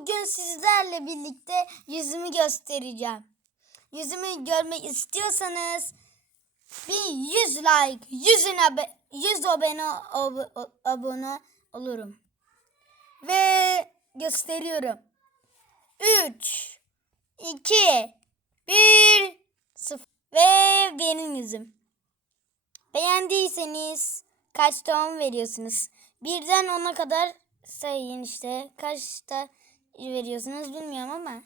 Bugün sizlerle birlikte yüzümü göstereceğim. Yüzümü görmek istiyorsanız bir 100 like, 100 abone, 100 abone, ab- abone olurum. Ve gösteriyorum. 3 2 1 0 ve benim yüzüm. Beğendiyseniz kaç puan veriyorsunuz? Birden ona kadar sayın işte. Kaçta veriyorsunuz bilmiyorum ama.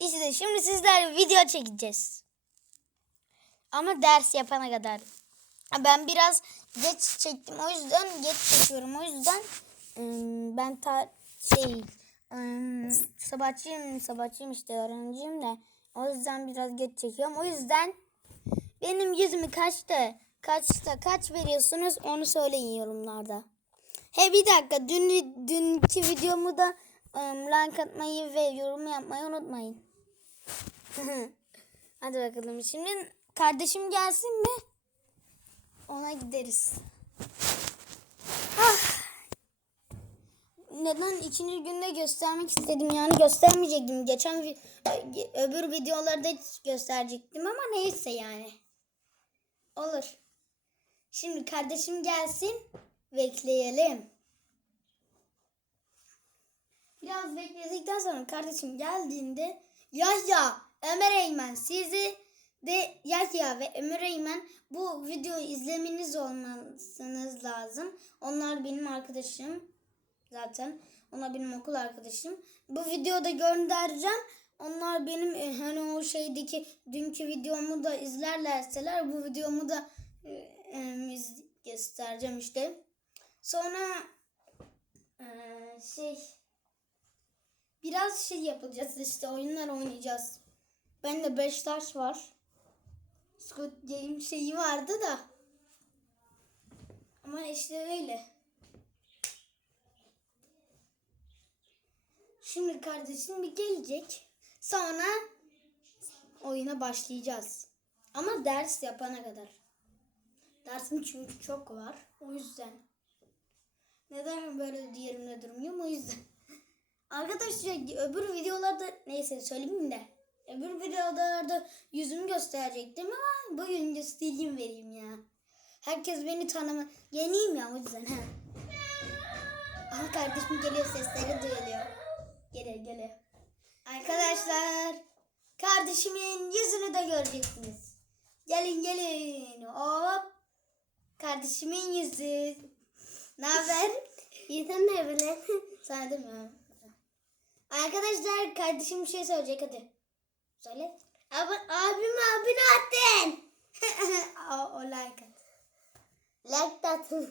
İşte şimdi sizlerle video çekeceğiz. Ama ders yapana kadar. Ben biraz geç çektim. O yüzden geç çekiyorum. O yüzden ım, ben ta şey ım, sabahçıyım, sabahçıyım işte öğrenciyim de. O yüzden biraz geç çekiyorum. O yüzden benim yüzümü kaçta, kaçta kaç veriyorsunuz onu söyleyin yorumlarda. He bir dakika dün dünkü videomu da like atmayı ve yorum yapmayı unutmayın. Hadi bakalım şimdi kardeşim gelsin mi? Ona gideriz. Ah. Neden ikinci günde göstermek istedim yani göstermeyecektim. Geçen vi- öbür videolarda gösterecektim ama neyse yani. Olur. Şimdi kardeşim gelsin. Bekleyelim. Biraz bekledikten sonra kardeşim geldiğinde Yahya, Ömer Eymen sizi de Yahya ve Ömer Eymen bu videoyu izlemeniz olmasınız lazım. Onlar benim arkadaşım zaten. Onlar benim okul arkadaşım. Bu videoda göndereceğim. Onlar benim e, hani o şeydeki dünkü videomu da izlerlerseler bu videomu da e, e, göstereceğim işte. Sonra e, şey biraz şey yapacağız işte oyunlar oynayacağız. Bende 5 taş var. Squid Game şeyi vardı da. Ama işte öyle. Şimdi kardeşim bir gelecek. Sonra oyuna başlayacağız. Ama ders yapana kadar. Dersim çünkü çok var. O yüzden. Neden böyle yerimde durmuyorum? O yüzden. Arkadaşlar öbür videolarda neyse söylemeyeyim de. Öbür videolarda yüzümü gösterecektim ama bugün göstereyim vereyim ya. Herkes beni tanıma. Yeniyim ya o yüzden. He. Aha kardeşim geliyor sesleri duyuluyor. Geliyor geliyor. Arkadaşlar kardeşimin yüzünü de göreceksiniz. Gelin gelin. Hop. Kardeşimin yüzü. Ne haber? İyiden ne böyle? Sana demiyorum. Arkadaşlar kardeşim bir şey söyleyecek hadi. Söyle. Abi, abim abine attın. o, o like at. Like at.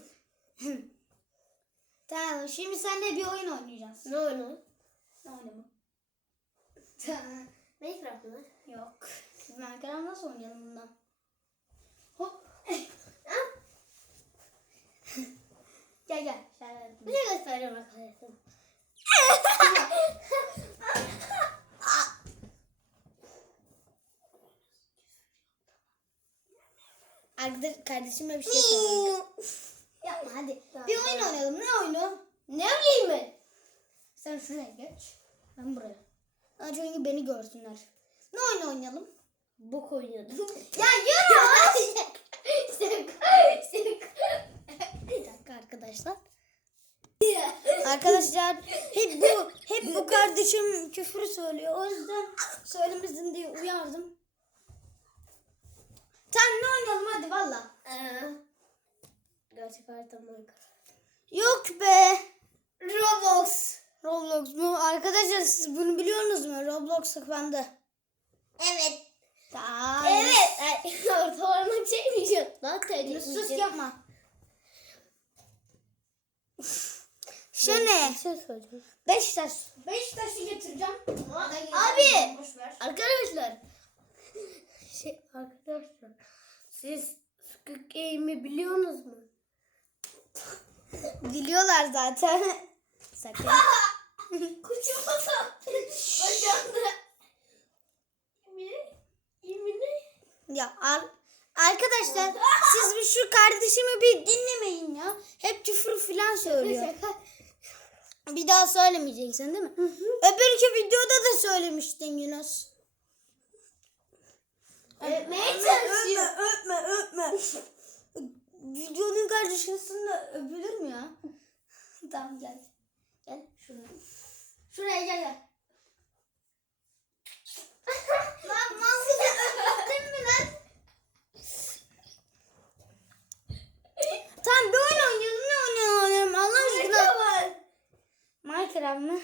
tamam şimdi seninle bir oyun oynayacağız. Ne oyunu? Ne oyunu? Minecraft mı? Yok. Minecraft nasıl oynayalım bundan? Hop. gel gel. Bir şey göstereceğim arkadaşlar. Arkadaş, kardeşime bir şey söyleyeyim. Yapma hadi. Bir oyun oynayalım. Ne oyunu? Ne bileyim mi? Sen şuraya geç. Ben buraya. Ha, Çünkü beni görsünler. Ne oyun oynayalım? Bok oynuyordum. Ya yürü. Sen bir dakika arkadaşlar. Arkadaşlar hep bu hep bu kardeşim küfür söylüyor. O yüzden söylemesin diye uyardım. Tamam ne oynayalım hadi valla. Gerçek hayatta Minecraft. Yok be. Roblox. Roblox mu? Arkadaşlar siz bunu biliyorsunuz mu? Roblox bende. Evet. Tamam. Evet. Ay, Ortalarına çekmeyeceğim. Lan Sus yapma. Şöyle. Bir şey söyleyeceğim. Beşiktaş. Beşiktaş'ı getireceğim. Abi. Boş ver. Arkadaşlar. Şey arkadaşlar. Siz Squid Game'i biliyorsunuz mu? Biliyorlar zaten. Sakın. Kucağıma sattın. Bacağımda. Yemin. Yemin. ya ar- arkadaşlar siz bir şu kardeşimi bir dinlemeyin ya. Hep küfür falan söylüyor. Bir daha söylemeyeceksin değil mi? Öbürkü videoda da söylemiştin Yunus. Öpmeye Öpme, çalışıyor. öpme, öpme, öpme. Videonun karşısında öpülür mü ya? tamam gel. Gel şuraya. Şuraya gel gel. Lan nasıl öptün mü lan? Tamam bir oyun oynayalım. Ne oyun oynayalım Allah aşkına. Bırakamam. Minecraft mı?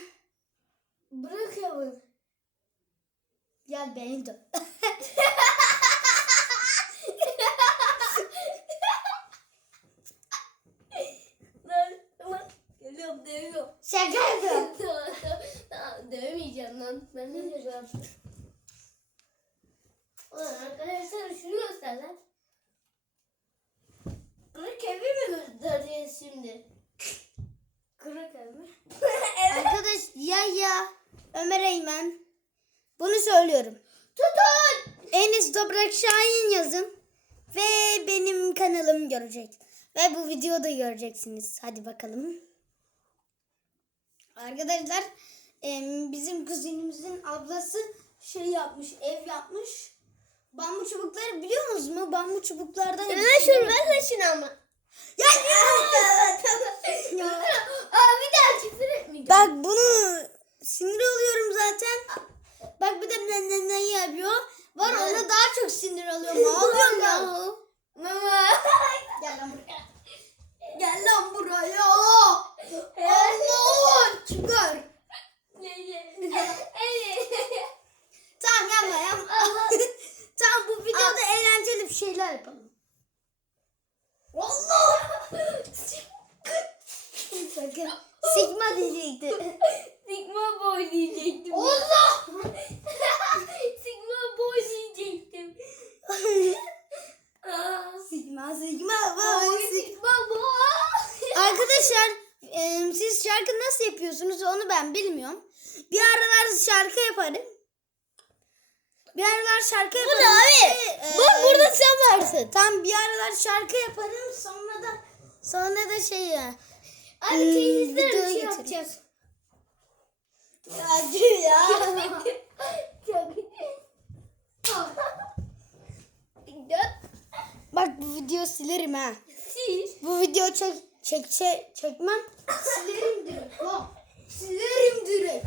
Bırakamam. Beni de. Geliyorum dövüyorum. Şaka yapıyorum. tamam tamam. Dövmeyeceğim lan. Ben ne diyeceğim? Ulan arkadaşlar şunu göster lan. Kırık evi mi göstereceğiz şimdi? Kırık ev mi? evet. Arkadaş ya ya Ömer Eymen. Bunu söylüyorum. Tutun! Enis Toprak Şahin yazın. Ve benim kanalım görecek. Ve bu videoda göreceksiniz. Hadi bakalım. Arkadaşlar bizim kuzenimizin ablası şey yapmış, ev yapmış. Bambu çubukları biliyor musunuz mu? Bambu çubuklardan yapmış. şunu lan şunu ama. Ya. Aa bir daha küfür etmeyeceğim. Bak bunu sinir oluyorum zaten. Bak bir de ne ne ne yapıyor. Var ona daha çok sinir oluyorum. Ne yapıyorsun ya? Mama. Gel lan buraya. Gel lan buraya. Allah çıkar. Tamam yapma yapma. tamam bu videoda eğlenceli bir şeyler yapalım. Allah. Sigma diyecekti. Sigma boy diyecektim. Allah. Sigma boy diyecektim. Sigma sigma boy, sigma. Boy. Arkadaşlar e, siz şarkı nasıl yapıyorsunuz onu ben bilmiyorum. Bir aralar şarkı yaparım. Bir aralar şarkı yaparım. abi. Ee, Bak burada sen varsın. Tam bir aralar şarkı yaparım sonra da sonra da şey ya. Abi Hmm, şey getireyim. Yapacağız. Ya ya. Bak bu video silerim ha. Siz. Bu video çek çek çek çekmem. Silerim direkt. Lan. Silerim direkt.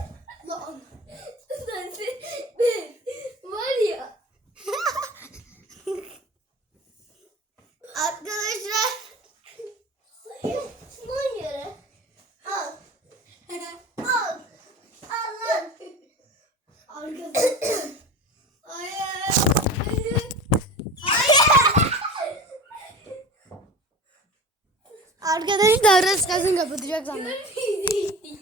Lan. Sen ben var ya. Arkadaşlar. Şunun yere. Al. Al. Al lan. Arkadaşlar. Hayır. Orası kasın kapatacak. Görmeyecektik.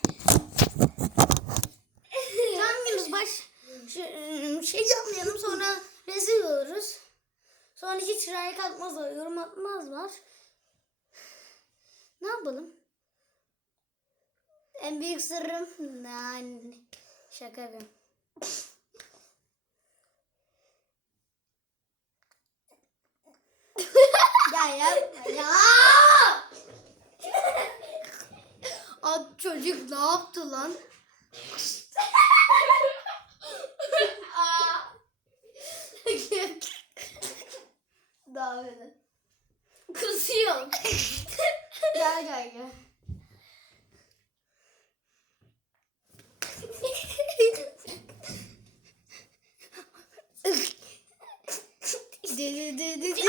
Tamam Yunus baş şey, şey yapmayalım sonra rezil oluruz. Sonra hiç like atmazlar, yorum atmazlar. Ne yapalım? En büyük sırrım yani şaka yapıyorum. ya yapma ya. At çocuk ne yaptı lan? Daha böyle. Kusuyorum. Gel gel gel. Dedi dedi dedi.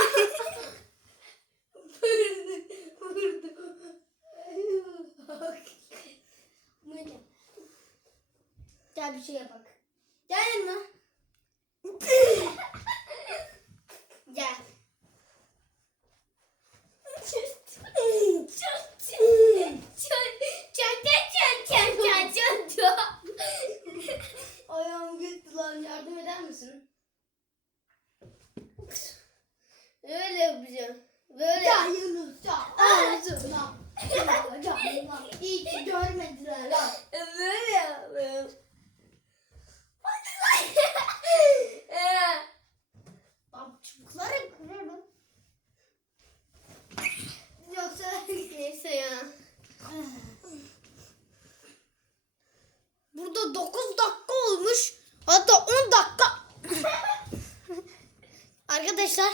Gel bir şey yapak. Gel yanıma. Gel. Ayağım gitti lan yardım eder misin? Öyle yapacağım. Böyle. Ya Yunus ya ağzına. Canına. İyi ki görmediler lan. Böyle yapıyorum. Bak çubukları kırarım. Yoksa Neyse ya. burada 9 dakika olmuş. Hatta 10 dakika. Arkadaşlar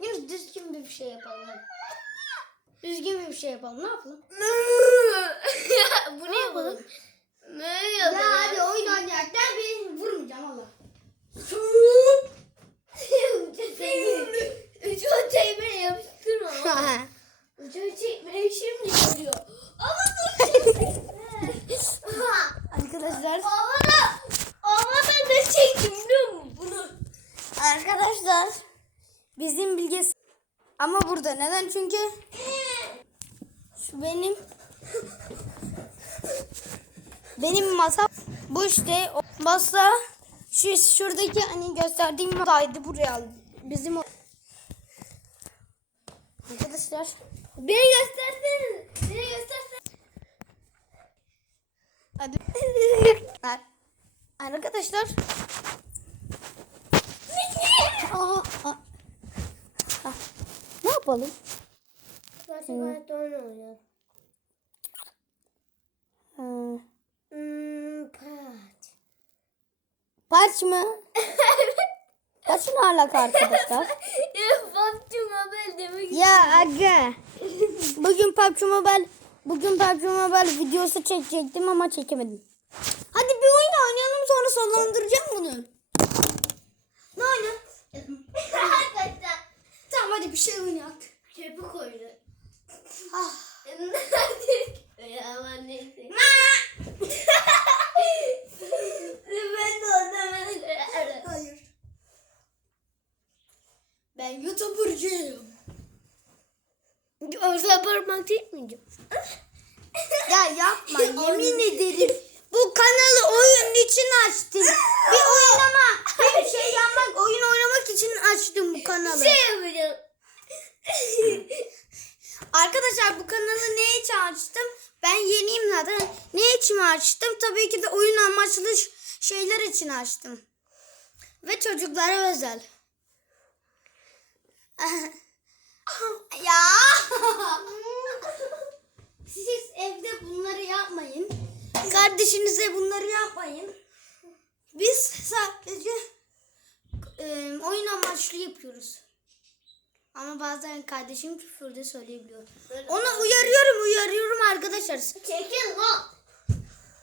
Yunus düzgün bir şey yapalım. hadi. Düzgün bir şey yapalım. Ne yapalım? Bu ne yapalım? Ne Ya hadi oyun oynarken beni vurmayacağım Allah. Uçağı çekmeye yapıştırma. Uçağı çekmeye şimdi geliyor. Ama dur Arkadaşlar. Havada, havada ne çektim biliyor musun bunu? Arkadaşlar bizim bilgisi ama burada neden çünkü şu benim benim masa bu işte o masa şu şuradaki hani gösterdiğim masaydı buraya. Bizim o- Arkadaşlar Beni göstersene. Beni göstersene. hadi Ar- Arkadaşlar Aa, aa. Ne yapalım? Başka oynuyor. Ha. Hmm, pat. Parç mı? Ne alaka arkadaşlar? PUBG Mobile demek ya aga. Bugün PUBG Mobile bugün PUBG Mobile videosu çekecektim ama çekemedim. Hadi bir oyun oynayalım sonra sonlandıracağım bunu. Ne oyna? Arkadaşlar. Tamam hadi bir şey oynayak. Çöpü koydu. Ah. ya aman neyse. ben de ondan Hayır. Ben YouTuber'cıyım. Orada miydi? Ya yapma yemin ederim. Bu kanalı oyun için açtım. Bir oynama, bir şey yapmak, oyun oynamak için açtım bu kanalı. Şey yapacağım. Arkadaşlar bu kanalı ne için açtım? Ben yeniyim zaten. Ne için açtım? Tabii ki de oyun amaçlı şeyler için açtım. Ve çocuklara özel. ya. Siz evde bunları yapmayın. Kardeşinize bunları yapmayın. Biz sadece e, oyun amaçlı yapıyoruz. Ama bazen kardeşim küfürde söyleyebiliyor. Ona uyarıyorum uyarıyorum arkadaşlar. Çekil lan.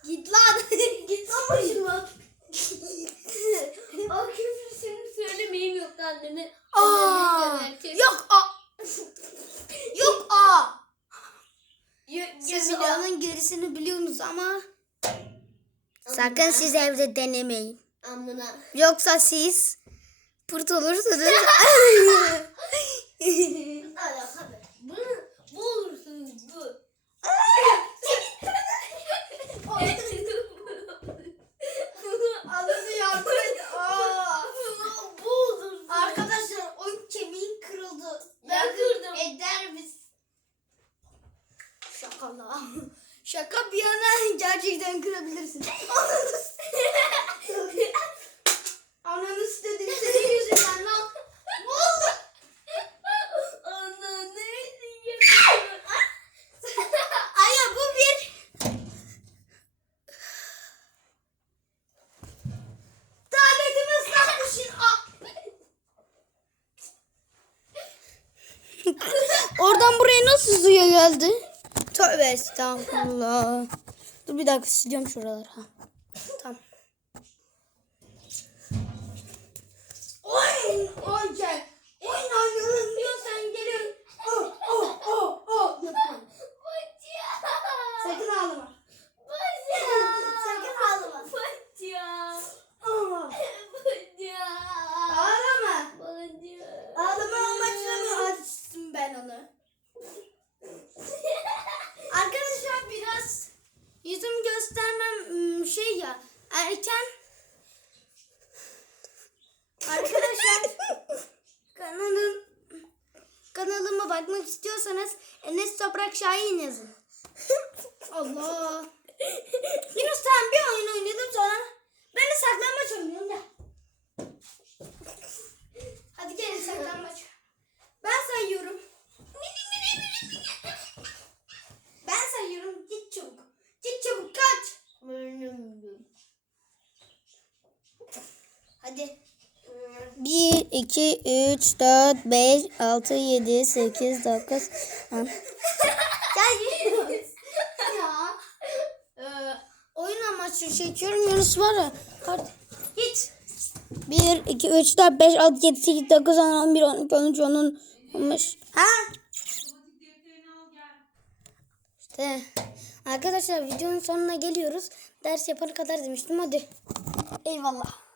Git lan. Git lan başımdan. o küfrüsünü söylemeyin yok anneme. Aa, yok a. Yok a. Siz onun gerisini biliyorsunuz ama sakın siz evde denemeyin. Amına. Yoksa siz pırt olursunuz. Alaka be. Bunu, bu olursunuz bu. Ananı yardım et. bu olursunuz. Arkadaşlar o kemiğin kırıldı. Ben kırdım. Eder misin? Şaka la. Şaka bir yana gerçekten kırabilirsin. Ananı istedim senin yüzünden lan. Ne oldu? Ana ne yapıyorsun? Aya bu bir. Tabletimi ıslatmışsın. Aa. Oradan buraya nasıl suya geldi? Tövbe estağfurullah. Dur bir dakika sileceğim şuraları. videoma bakmak istiyorsanız Enes Toprak Şahin yazın. Allah. Yunus sen bir oyun oynadım sonra. Ben de saklanmaç oynuyorum da. Hadi gelin saklanmaç. Ben sayıyorum. Ben sayıyorum. Git çabuk. Git çabuk kaç. Hadi. Bir. 2, 3, 4, 5, 6, 7, 8, 9, 10. Gel ya. Ee, oyun amaçlı çekiyorum Yunus var ya. Kart. Git. 1, 2, 3, 4, 5, 6, 7, 8, 9, 10, 11, 12, 13, 10, 15. Ha? İşte arkadaşlar videonun sonuna geliyoruz. Ders yapana kadar demiştim hadi. Eyvallah.